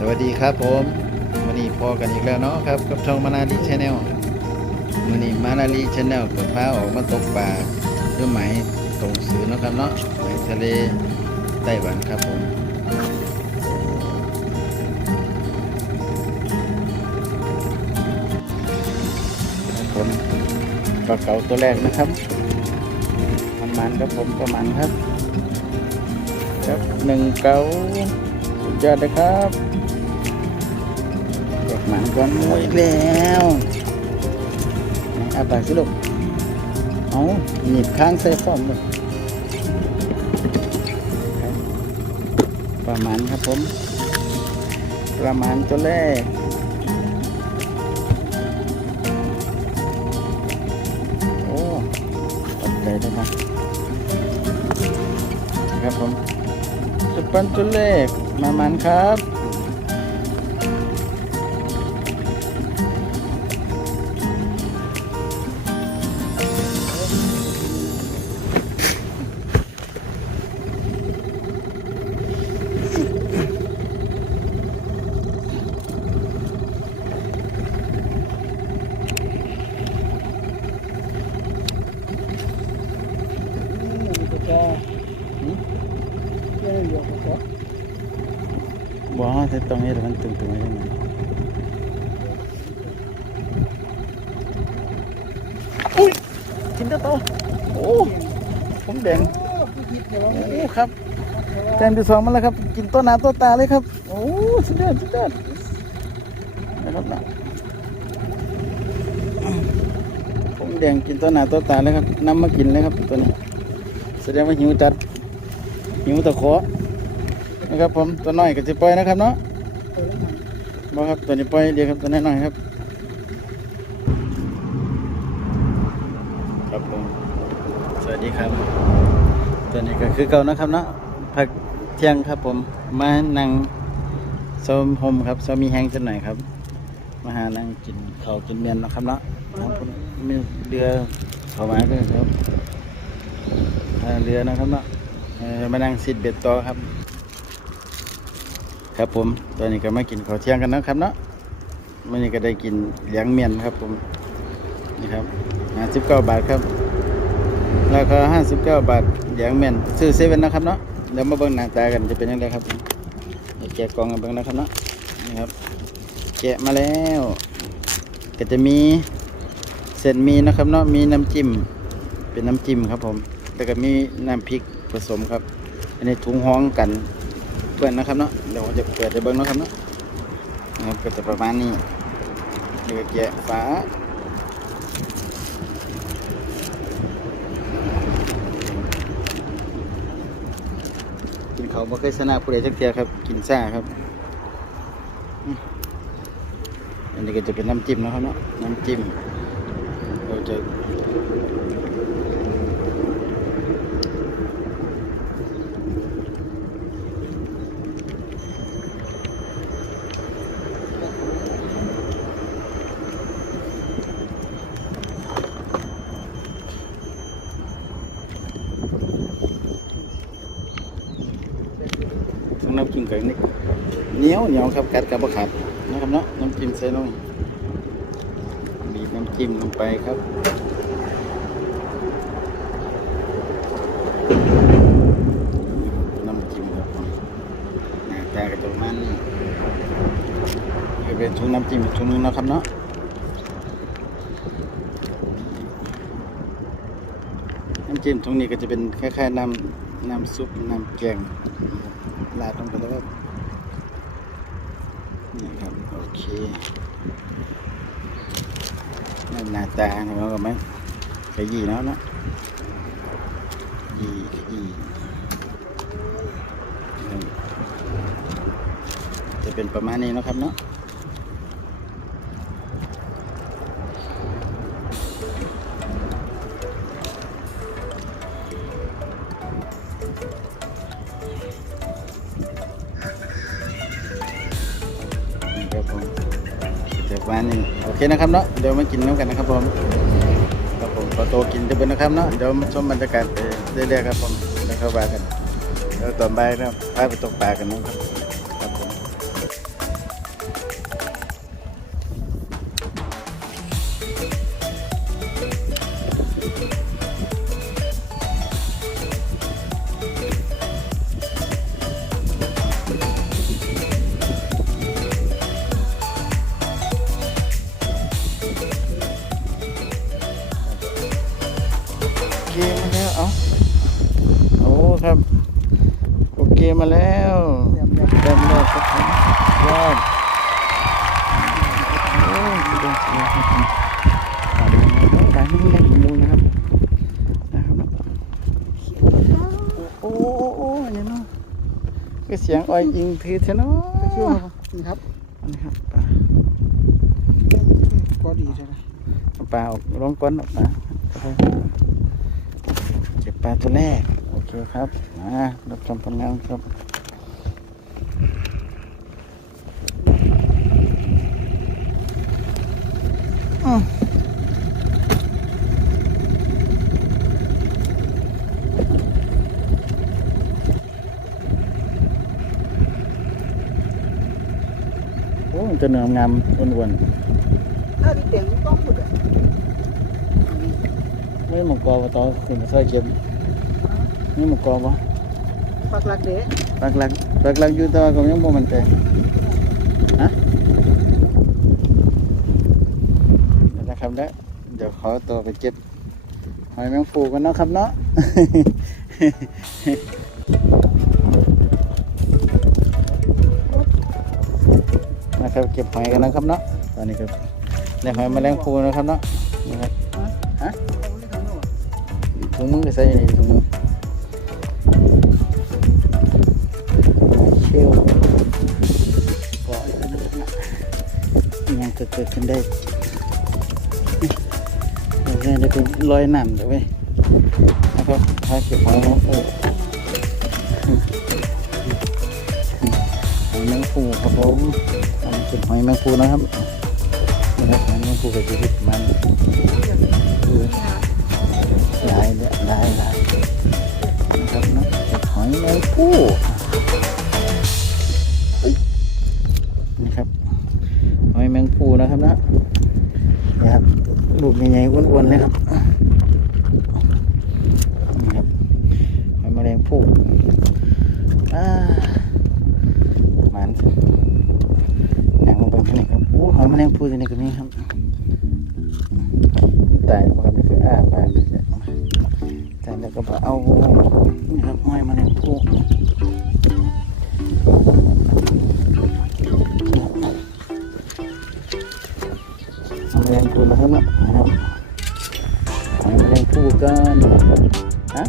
สวัสดีครับผมวันนี้พอกันอีกแล้วเนาะครับกับช่องมานาลีชาแนลวันนี้มานาลีชาแนลก็พาออกมาตกปลาด้วยไหมตรงสือนะครับเนาะไหมทะเลไต้หวันครับผมครับผมปลาเก๋าตัวแรกนะครับมันมันครับผมประมาณครับ ครับหนึ่งเก๋าสุดยอดเลยครับ หมันก้อนมอีกแล้วอาปากสิลูกเอาหนีบข้างใส่ฟอมเลยประมาณครับผม ประมาณตัวแรกโอ้ตกใจด้วยครับครับผมสปันตัวเลขมามันครับ จะตรงนี้มันตึงๆไว้ยังไงอุ้ยกินตัวโตโอ้ผมแดงโอ้ครับแจงที่สองมาแล้วครับ กินตัวหนาตัวตาเลยครับ โอ้สุดยอดสุดยอดนะครับนะผมแดงกินตัวหนาตัวตาเลยครับน้ำมากินเลยครับตัวนี้แสดงว่าหิวจัดหิวตะขอนะครับผมตัวน้อยก็จะปอยนะครับเนาะ บอครับตัวนี้ปล่อยเดียวครับตัวน้อยๆครับครับผมสวัสดีครับ ตัวนี้ก็คือเก่านะครับเนาะพักเที่ยงครับผมมานั่งโซมโฮมครับโซมีแห้งจังหน่อยครับมาหานั่งกินข้าวกินเมียนนะครับเนาะครับผมมีเรือเข้ามาด้วยครับเรือนะครับเนาะเออมานั่งซิดเบ็ดต่อครับ ครับผมตอนนี้ก็มากินข้าวเที่ยงกันนะครับเนาะวันนี้ก็ได้กินเลี้ยงเมียนครับผมนี่ครับห้าสิบเก้าบาทครับราคาห้าสิบเก้าบาทเลี้ยงเมียนซื้อเซเว่นนะครับเนาะเดี๋ยวมาเบิ่งหน้าตากันจะเป็นยังไงครับแกะกล่องกันเบิ่งนะครับเนาะนี่ครับแกะมาแล้ว ก็จะมีเส้นมีนะครับเนาะมีน้ำจิ้มเป็นน้ำจิ้มครับผมแล้วก็มีน้ำพริกผสมครับ อันนี้ถุงห้องกัน เปิดนะครับเนาะเดี๋ยวผมจะเปิดให้เบิ้งเนาะครับเนาะนะครับก็จะประมาณนี้เดือแกะฝากินเขาบ่เคยชนะผู้ใดสักเทียครับกินซ่าครับอันนี้ก็จะเป็นน้ำจิ้มนะครับเนาะน้ำจิ้มเราจะ ต้องน้ำจิ้มกับนี่เหนียวเหนียวครับกัดกับบะขาดนะครับเนาะน้ำจิ้มใส่ลงบีบน้ำจิ้มลงไปครับน้ำจิ้มครับหน้าตากระจกมันนี่ก็เป็นชุงน้ำจิ้มอีกชุงนึงนะครับเนาะน้ำจิ้มตรงนี้ก็จะเป็นคล้ายๆน้ำ น้ำซุปน้ำแกงลาดลงไปแล้วครับนี่ครับ โอเคนั่นหน้าตาเนาะกับไหมขยี้เนาะเนาะยีขยี้จะเป็นประมาณนี้นะครับเนาะ เคนะครับเนาะเดี๋ยวมากินน้ำกันนะครับผมครับผมขอตัวกินจะเป็นนะครับเนาะเดี๋ยวมาชมบรรยากาศไปเรื่อยๆครับผมแล้วเข้าบากันแล้วตอนบ่ายนะครับพาไปตกปลากันนะครับ ครับกฎเคมาแล้วเต็มเลยครับยอดโอ้ยดยอดสุดยอดครับผมมาดูนะครับการนี่เล็กดูนะครับนะครับโอ้โอ้โอ้โอ้เนี่ยเนาะก็เสียงอ้อยยิงทีเทเนาะช่วงนี่ครับอันนี้ครับก็ดีใช่ไหมปลาออกร้องก้นออกมาเจ็บปลาตัวแรก เคครับมารับชมผลงานครับอืมโอ้มันจะเนื้องามอ้วนถ้าดีเต็งต้องพูดอะๆไม่หมกกอปะต่อขึ้นมาใส่เก็บ นี่หมกกอปะปักหลักเด้ปักหลักปักหลักอยู่แต่ว่าก็ยังบ่มันใจฮะเดี๋ยวนะครับเด้อเดี๋ยวขอตัวไปเก็บหอยแมงฟูกันเนาะครับเนาะนะครับเก็บหอยกันนะครับเนาะตอนนี้ก็ได้หอยแมลงภูนะครับเนาะนะครับฮะถุงมือก็ใส่อยู่นี่ถุงมือ กิดเกิดขึ้นได้เดี๋ยวจะเป็นรอยน้ำเดี๋ยวไปนะครับถ้าเก็บหอยแมลงภูหอยแมงภูครับผมอันนี้เก็บหอยแมงภูนะครับนะครับหอยแมงภูกับชีวิตมันลายเนี่ยลายลายนะครับนะหอยแมงผู้ นะครับนะนี่ครับลูกใหญ่ๆอ้วนๆเลยครับนี่ครับหอยแมลงผู้อ่ามันอย่างลงไปข้างในครับโอ้หอยแมลงผู้ตัวนี้ก็มีครับตายแล้วครับนี่คืออ้าปากเลยเนี่ยตายแล้วก็มาเอานี่ครับหอยมาใน พูเอาแรงพูนะครับนะครับเอาแรงพูกันฮะ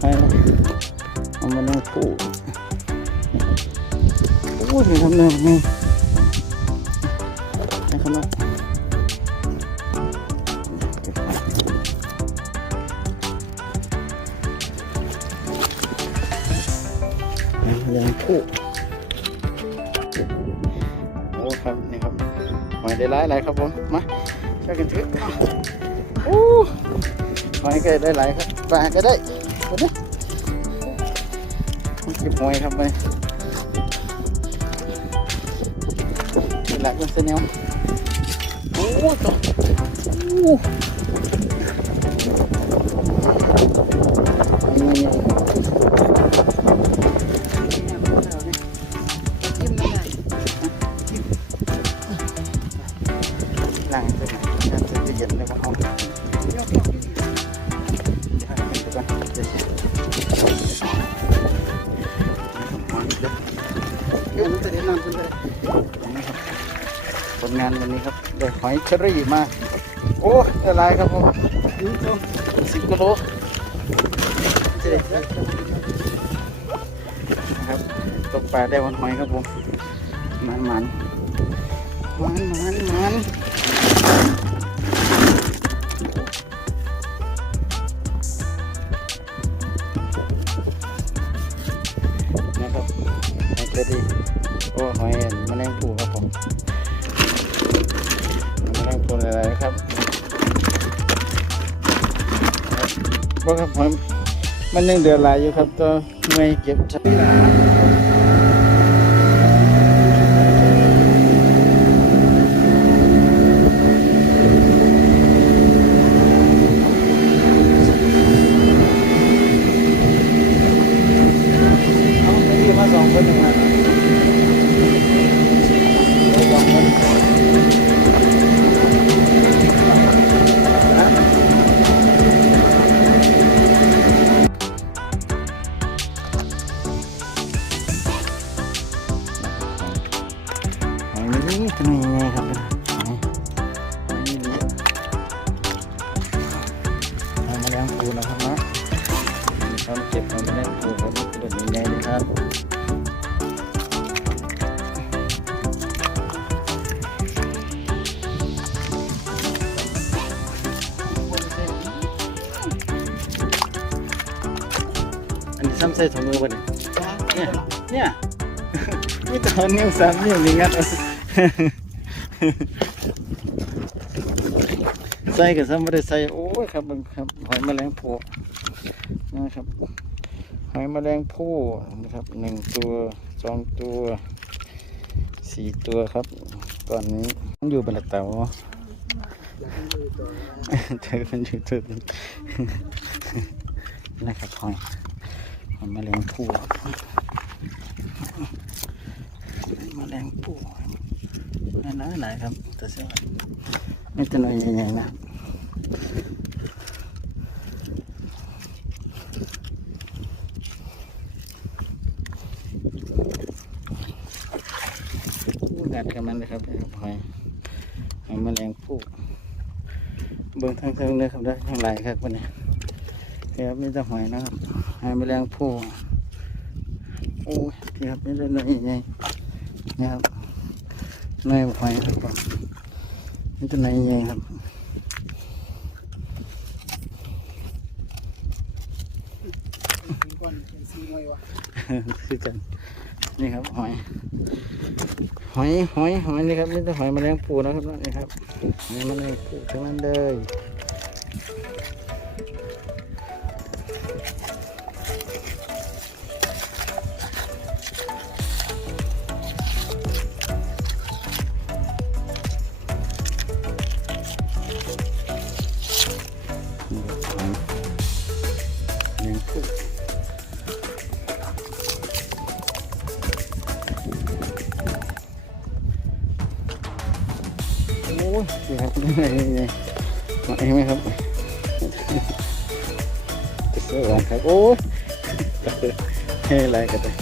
ให้เอามาแรงพูโอ้ยทำได้ไหมนะครับ หอยได้หลายหลายครับผม มาช่วยกันถือโอ้หอยก็ได้หลายครับ ปลาก็ได้เอาดิเก็บหอยครับไปหลักมันเสนียวโอ้ตัวโอ้ยใหญ่ นไปเลยนะครับผลงานวันนี้ครับได้หอยเชอรี่มา โอ้ได้หลายครับผมสิบกิโลนะครับตกปลาได้วันหอยครับผมมันมันมันมันมัน นะครับหอยเชอรี่โอ้หอยแมลงภูครับผมแมลงภูอะไรนะครับเพราะครับหอยมันยังเดือดลายอยู่ครับตัวไม่เก็บใชั ส่ถุงมือบ่เนี่ยเนี่ยนี่ตอนนิ้วสามนิ้วนี่งัดเอาใส่กับซ้ำไม่ได้ใส่โอ้ยครับเบิ่งครับหอยแมลงภู่นะครับหอยแมลงภู่นะครับหนึ่งตัวสองตัวสี่ตัวครับ ตอนนี้มันอยู่บนเตาเธอเป็นยูทูบนะครับหอยหอย แมลงภู่ครับหอยแมลงภู่นั่นนะไหนครับตัวเสื้อนี่ตัวน้อยใหญ่ๆนะกัดกับมันเลยครับหอยหอยแมลงภู่เบิ่งทางเทิงเลยครับได้ทั้งหลครับวันนี้ครับมีแต่หอยนะครับ หอยแมลงภู่โอ้ยพี่ครับนี่เลยหน่อยใหญ่ๆนะครับหน่อยหอยครับผมนี่ตัวไหนใหญ่ครับก่อนเป็นสีหน่อยวะคือกันนี่ครับหอยหอยหอยหอยนี่ครับนี่แต่หอยแมลงภู่นะครับนี่ครับหอยแมลงภู่ทั้งนั้นเลย ครับมาเองไหมครับจะเสื้อหลังครับ โอ้ยเฮ้ยไรกันเลย